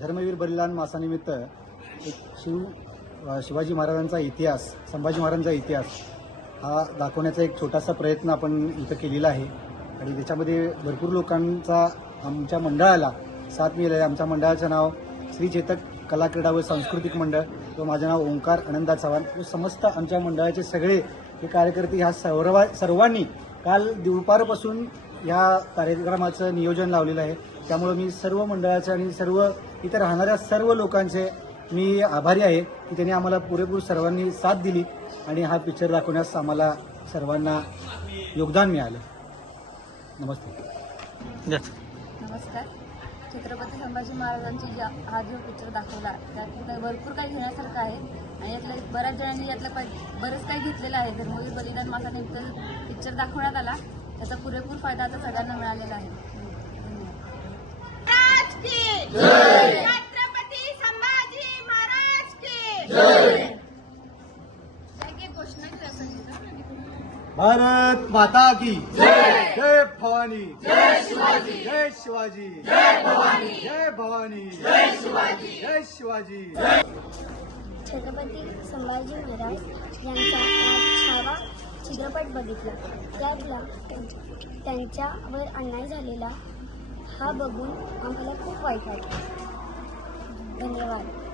धर्मवीर बलिदान मासानिमित्त एक शिव शिवाजी महाराजांचा इतिहास संभाजी महाराजांचा इतिहास हा दाखवण्याचा एक छोटासा प्रयत्न आपण इथं केलेला आहे. आणि त्याच्यामध्ये भरपूर लोकांचा आमच्या मंडळाला साथ मिळाला आहे. आमच्या मंडळाचं नाव श्री चेतक कला क्रीडा व सांस्कृतिक मंडळ व माझं नाव ओंकार आनंदा चव्हाण. व समस्त आमच्या मंडळाचे सगळे हे कार्यकर्ते ह्या सर्वा सर्वांनी काल दुपारपासून या कार्यक्रमाचं नियोजन लावलेलं आहे. त्यामुळे मी सर्व मंडळाचे आणि सर्व इथे राहणाऱ्या सर्व लोकांचे मी आभारी आहे की त्यांनी आम्हाला पुरेपूर सर्वांनी साथ दिली आणि हा पिक्चर दाखवण्यास आम्हाला सर्वांना योगदान मिळालं. नमस्ते. नमस्कार. छत्रपती संभाजी महाराजांची जी हा जो पिक्चर दाखवला त्यात काही भरपूर काही घेण्यासारखं आहे आणि यातलं बऱ्याच जणांनी यातलं काही बरंच काही घेतलेलं आहे. धर्मवीर बलिदान मासानिमित्त पिक्चर दाखवण्यात आला त्याचा पुरेपूर फायदा आता सगळ्यांना मिळालेला आहे. भारत माता की जय। भवानी जय शिवाजी जय शिवाजी। जय भवानी। जय भवानी जय शिवाजी। जय शिवाजी छत्रपती संभाजी महाराज यांचा छावा चित्रपट बघितला. त्यातला त्यां- त्यांच्यावर अन्याय झालेला हा बघून आम्हाला खूप वाईट वाटलं. धन्यवाद.